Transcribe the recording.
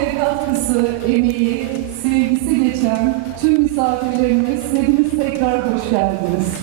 ve katkısı, emeği, sevgisi geçen tüm misafirlerimiz hepiniz tekrar hoş geldiniz.